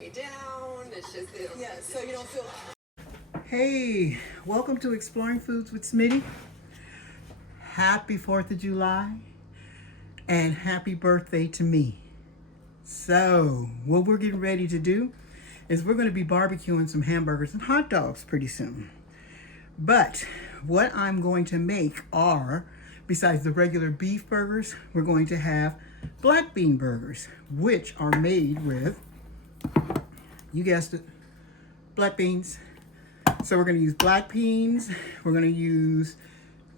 Down. It's just so you don't feel. Hey, welcome to Exploring Foods with Smitty. Happy 4th of July and happy birthday to me. So, what we're getting ready to do is we're going to be barbecuing some hamburgers and hot dogs pretty soon. But what I'm going to make are, besides the regular beef burgers, we're going to have black bean burgers, which are made with, you guessed it, black beans. So we're going to use black beans, we're going to use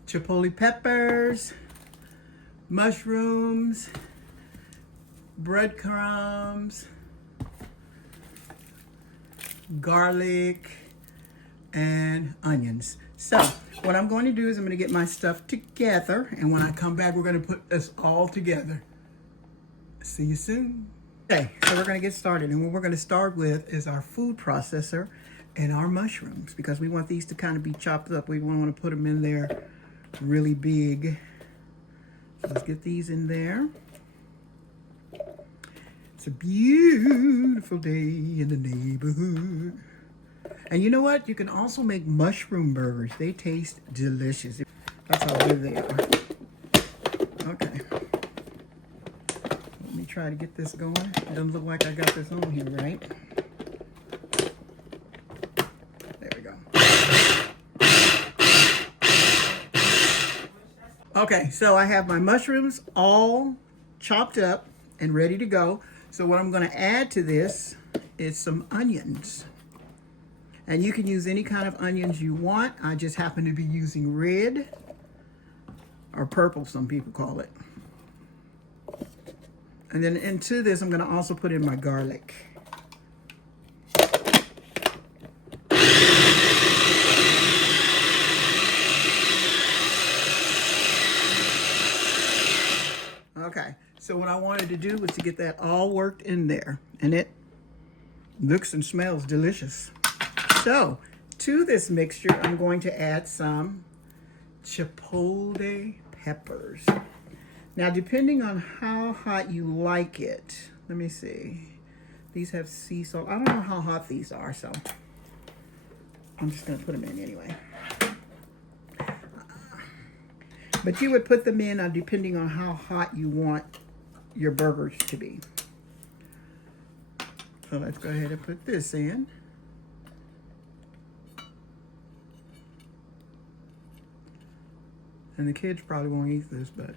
chipotle peppers, mushrooms, breadcrumbs, garlic, and onions. So what I'm going to do is I'm going to get my stuff together, and when I come back, we're going to put this all together. See you soon. Okay, so we're going to get started, and what we're going to start with is our food processor and our mushrooms, because we want these to kind of be chopped up. We want to put them in there really big. So let's get these in there. It's a beautiful day in the neighborhood. And you know what? You can also make mushroom burgers. They taste delicious. That's how good they are. Okay. Let me try to get this going. It doesn't look like I got this on here, right? There we go. Okay, so I have my mushrooms all chopped up and ready to go. So what I'm going to add to this is some onions. And you can use any kind of onions you want. I just happen to be using red or purple, some people call it. And then into this, I'm going to also put in my garlic. Okay, so what I wanted to do was to get that all worked in there. And it looks and smells delicious. So, to this mixture, I'm going to add some chipotle peppers. Now, depending on how hot you like it, let me see. These have sea salt. I don't know how hot these are, so I'm just going to put them in anyway. But you would put them in depending on how hot you want your burgers to be. So let's go ahead and put this in. And the kids probably won't eat this, but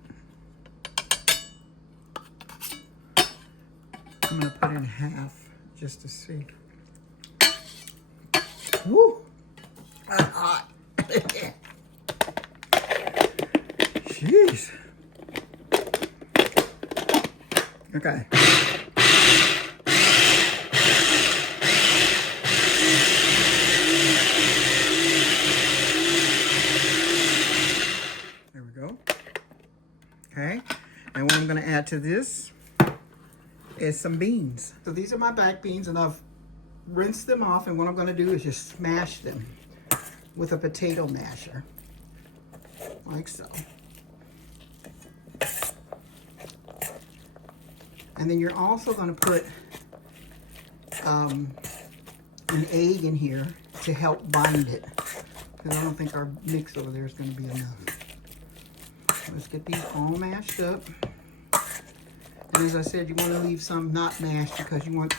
I'm going to put in half just to see. Woo! That's hot. Jeez. Okay. There we go. Okay. And what I'm going to add to this is some beans. So these are my black beans, and I've rinsed them off, and what I'm going to do is just smash them with a potato masher. Like so. And then you're also going to put an egg in here to help bind it, because I don't think our mix over there is going to be enough. Let's get these all mashed up. And as I said, you want to leave some not mashed, because you want,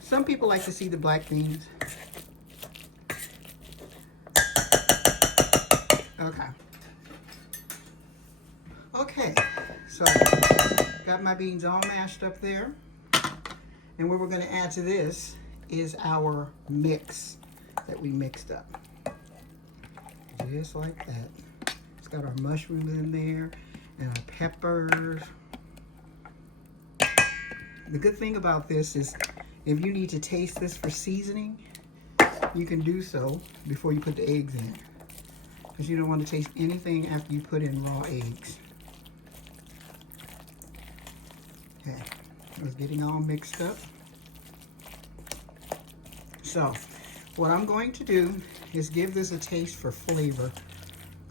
some people like to see the black beans. Okay. Okay, so got my beans all mashed up there. And what we're going to add to this is our mix that we mixed up. Just like that. It's got our mushrooms in there and our peppers. The good thing about this is if you need to taste this for seasoning, you can do so before you put the eggs in, because you don't want to taste anything after you put in raw eggs. Okay, it's getting all mixed up. So, what I'm going to do is give this a taste for flavor,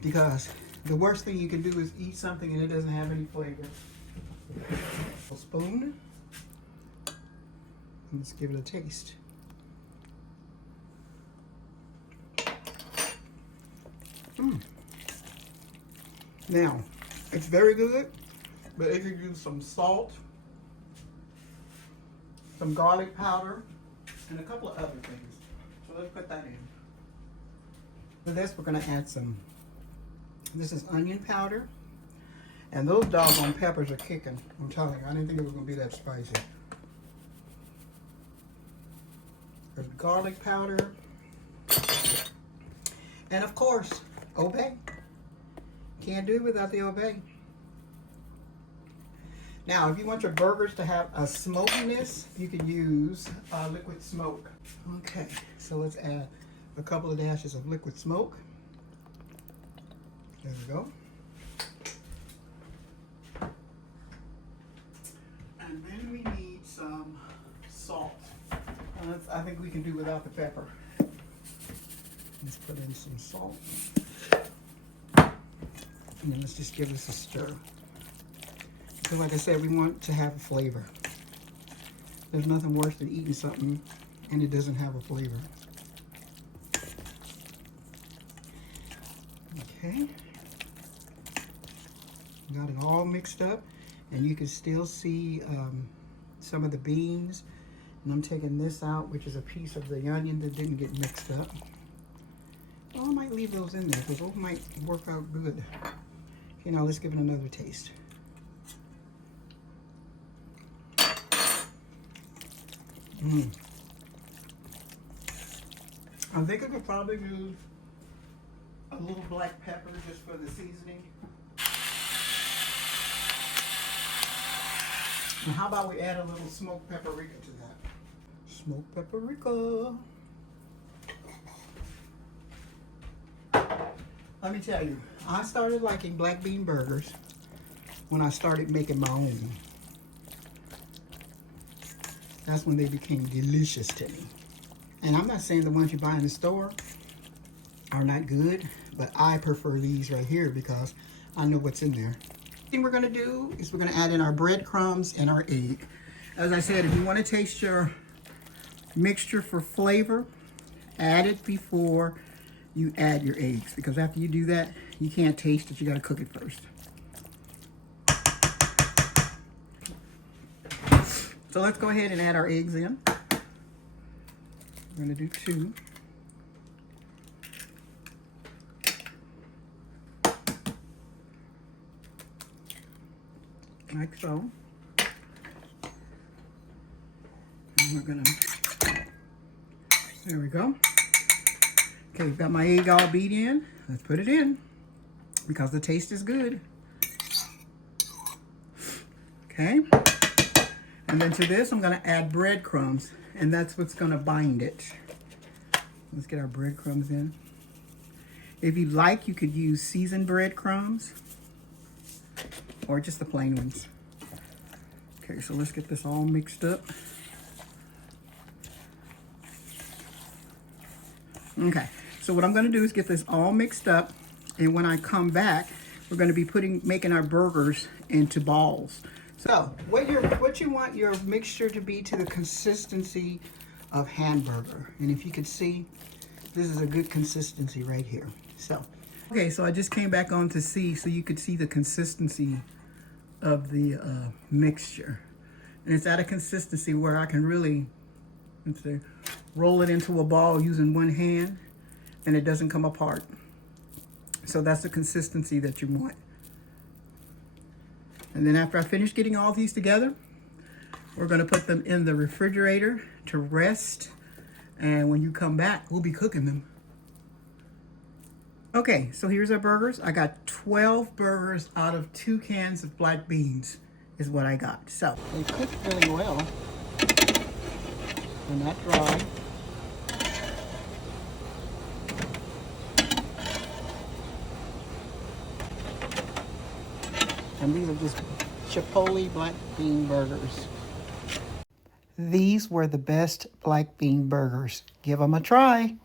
because the worst thing you can do is eat something and it doesn't have any flavor. A spoon. Let's give it a taste. Now, it's very good, but if you use some salt, some garlic powder, and a couple of other things. So let's put that in. For this, we're gonna add this is onion powder. And those doggone peppers are kicking. I'm telling you, I didn't think it was gonna be that spicy. There's garlic powder. And of course, obey. Can't do it without the obey. Now, if you want your burgers to have a smokiness, you can use liquid smoke. Okay, so let's add a couple of dashes of liquid smoke. There we go. And then we need some salt. I think we can do without the pepper. Let's put in some salt. And then let's just give this a stir. So like I said, we want to have a flavor. There's nothing worse than eating something and it doesn't have a flavor. Okay. Got it all mixed up, and you can still see some of the beans. And I'm taking this out, which is a piece of the onion that didn't get mixed up. Well, I might leave those in there because those might work out good. You know, let's give it another taste. I think I could probably use a little black pepper just for the seasoning. And how about we add a little smoked paprika to that? Smoked paprika. Let me tell you, I started liking black bean burgers when I started making my own. That's when they became delicious to me. And I'm not saying the ones you buy in the store are not good, but I prefer these right here because I know what's in there. The thing we're gonna do is we're gonna add in our breadcrumbs and our egg. As I said, if you wanna taste your mixture for flavor, add it before you add your eggs, because after you do that, you can't taste it, you gotta cook it first. So let's go ahead and add our eggs in. We're gonna do 2. Like so. And we're gonna, there we go. Okay, got my egg all beat in. Let's put it in because the taste is good. Okay. And then to this, I'm gonna add breadcrumbs, and that's what's gonna bind it. Let's get our breadcrumbs in. If you like, you could use seasoned breadcrumbs or just the plain ones. Okay, so let's get this all mixed up. Okay, so what I'm gonna do is get this all mixed up, and when I come back, we're gonna be making our burgers into balls. So what you want your mixture to be to the consistency of hamburger. And if you could see, this is a good consistency right here. So, okay, so I just came back on to see, so you could see the consistency of the mixture. And it's at a consistency where I can really, let's say, roll it into a ball using one hand and it doesn't come apart. So that's the consistency that you want. And then after I finish getting all these together, we're gonna put them in the refrigerator to rest. And when you come back, we'll be cooking them. Okay, so here's our burgers. I got 12 burgers out of 2 cans of black beans is what I got. So they cooked really well. They're not dry. And these are just Chipotle black bean burgers. These were the best black bean burgers. Give them a try.